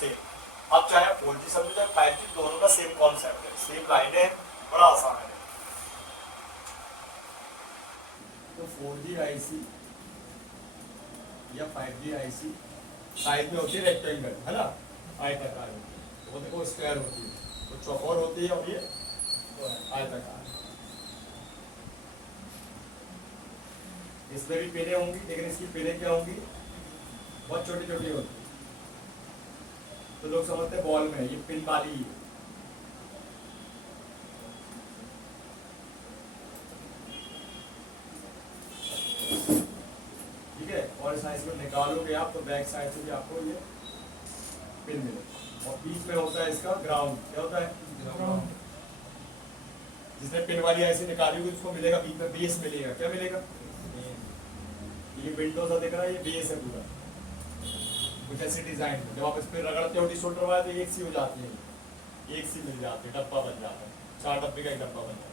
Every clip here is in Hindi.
सेम। अब चाहे 4G समझो चाहे 5G, दोनों का सेम कॉन्सेप्ट है, सेम लाइन है, बड़ा आसान है। तो 4G आईसी या 5G आईसी साइज में होती है रेक्टेंगल, है ना, आयताकार, वो देखो स्क्वायर होती है, तो चौकोर होती है, और ये आयताकार। इसमें भी पिने होंगी, लेकिन इसकी पिने क्या होंगी, बहुत छोटी छोटी होती है, तो लोग समझते हैं बॉल में, ये पिन वाली ही है। ठीक है, और इस साइज को निकालोगे आप तो बैक साइड से भी आपको ये पिन मिलेगा, और बीच में होता है इसका ग्राउंड। क्या होता है? ग्राउंड। जिसने पिन वाली ऐसे निकाली होगी उसको मिलेगा बीच में बेस मिलेगा। क्या मिलेगा? ये विंडोज दिख रहा है, ये बेस है पूरा, कुछ ऐसी डिजाइन। जब आप इस पर रगड़ते हो डिसोल्डर वाला तो एक सी हो जाती है, एक सी मिल जाती है, डब्बा बन जाता है, 4 डब्बे का एक डब्बा बन जाता है,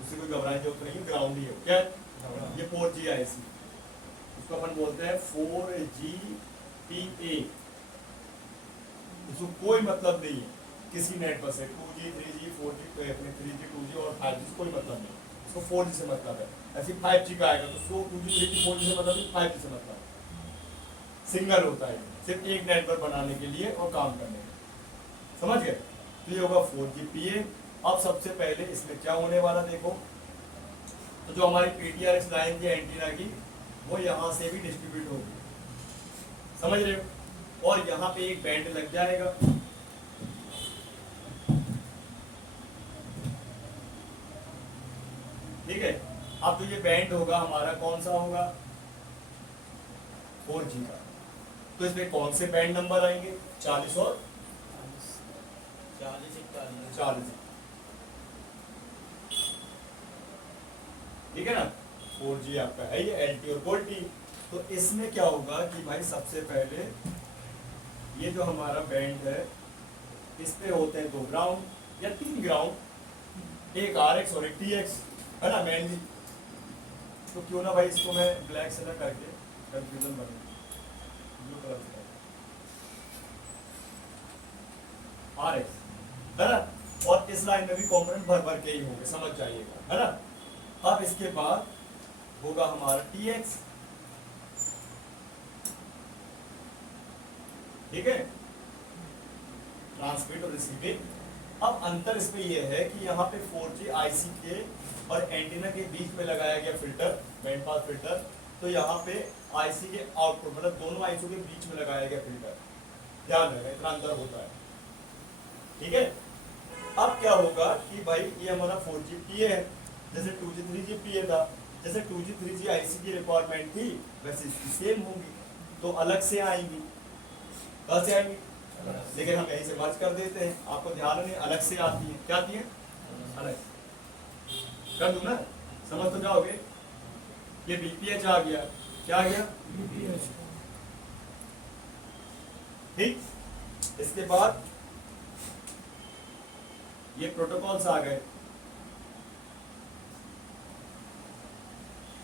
उससे कोई घबराने की जरूरत नहीं है, ग्राउंड ही है। क्या है? ये 4G आईसी, उसको अपन बोलते हैं 4GPA। इसको कोई मतलब नहीं है किसी नेट पर से 2G 3G 4G, 3G 2G और 5G कोई मतलब नहीं, इसको 4G से मतलब है। ऐसे 5G का आएगा तो उसको 2G 3G 4G से मतलब नहीं, 5G से मतलब है। सिंगल होता है, सिर्फ एक नेटवर्क बनाने के लिए और काम करने के लिए। समझ गए? तो ये होगा 4GPA। अब सबसे पहले इसमें क्या होने वाला देखो, तो जो हमारी PTRX लाइन थी एंटीना की, वो यहाँ से भी डिस्ट्रीब्यूट होगी, समझ रहे हो, और यहाँ पे एक बैंड लग जाएगा। ठीक है, अब जो ये बैंड होगा हमारा कौन सा होगा? 4G का। तो इसमें कौन से बैंड नंबर आएंगे? 40 और 40। ठीक है ना, 4G आपका है ये LT और गोल्टी। तो इसमें क्या होगा कि भाई सबसे पहले ये जो हमारा बैंड है, इस पे होते हैं 2 ग्राउंड या 3 ग्राउंड, एक RX और एक TX, है ना मेनली। तो क्यों ना भाई इसको मैं ब्लैक से ना करके कंफ्यूजन बने, ब्लू कलर से RX, है ना, और इस लाइन में भी कॉम्पोनेंट भर भर के ही होंगे, समझ जाइएगा, है ना। अब इसके बाद होगा हमारा TX, ठीक है, ट्रांसमिट और रिसीविंग। अब अंतर इसमें यह है कि यहाँ पे 4G आईसी के और एंटीना के बीच में लगाया गया फिल्टर, बैंड पास फिल्टर, तो यहाँ पे आईसी के आउटपुट मतलब दोनों आईसी के बीच में लगाया गया फिल्टर, ध्यान रखना इतना अंतर होता है। ठीक है, अब क्या होगा कि भाई ये हमारा 4GPA है, जैसे 2G 3GPA था, जैसे 2G 3G आईसी की रिक्वायरमेंट थी वैसे इसकी सेम होगी, तो अलग से आएंगी। कहाँ से आएंगी? लेकिन हम यहीं से मर्ज कर देते हैं, आपको ध्यान नहीं, अलग से आती है। क्या आती है? अलग कर दूं ना, समझ तो जाओगे। ये BPH आ गया, क्या आ गया? BPH। ठीक, इसके बाद ये प्रोटोकॉल्स आ गए।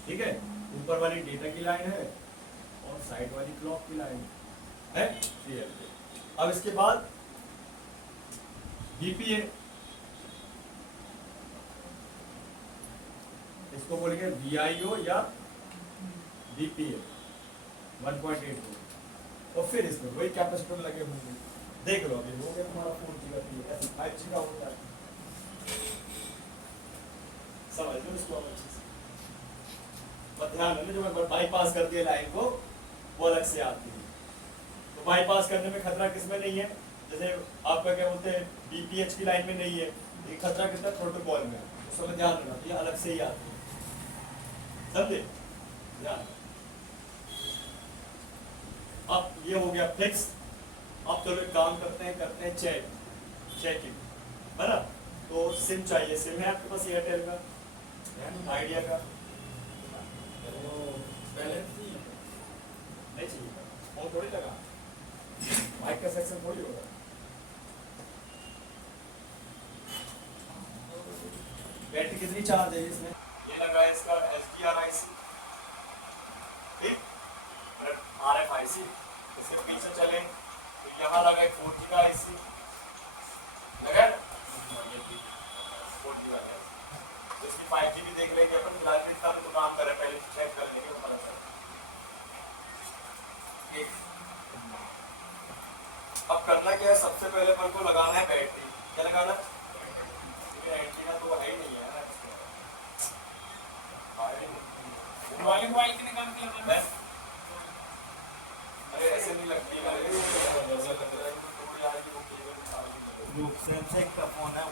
ठीक है, ऊपर वाली डेटा की लाइन है और साइड वाली क्लॉक की लाइन है। अब इसके बाद BPA, इसको बोलेंगे VIO या BPA 1.8 वोल्ट, और फिर इसमें वही कैपेसिटर लगे होंगे। देख लो अभी हो गया तुम्हारा 4G का, 5G का होता है, समझ लो इसको अच्छे से। पर ध्यान रखना, जो मैं बाईपास कर दिया लाइन को वो अलग से आती है, तो बाईपास करने में खतरा किसमें नहीं है? जैसे आपका क्या बोलते हैं BPH की लाइन में नहीं है, ये खतरा कितना प्रोटोकॉल में, उसमें ध्यान रखना, ये अलग से ही आती है, समझे? ध्यान। अब ये हो गया फिक्स। अब चलो एक काम करते हैं चेकिंग, है ना। तो सिम चाहिए, सिम है आपके पास एयरटेल का, आइडिया का? पहले नहीं चाहिए, फोन थोड़ी लगा, माइक का सेक्शन थोड़ी होगा। बैटरी कितनी चार्ज है इसमें? ये लगा है इसका SDR IC, ठीक, RF IC, इसके पीछे चले तो यहाँ लगा एक 4G का आईसी लगा ना, 4G का IC। तो इसकी 5G भी देख लेंगे अपन, फिलहाल भी इसका तो काम कर रहे हैं, पहले चेक कर लेंगे तो पता चलेगा। अब करना क्या है, सबसे पहले अपन को लगाना है बैटरी। क्या लगाना, लेकिन एंटीना तो है ही नहीं है ना, वाले मोबाइल के निकाल के लगाना है। अरे ऐसे नहीं लगती है, ऐसा लग रहा है कि तो यार ये वो केबल निकाल के जो सैमसंग का फोन है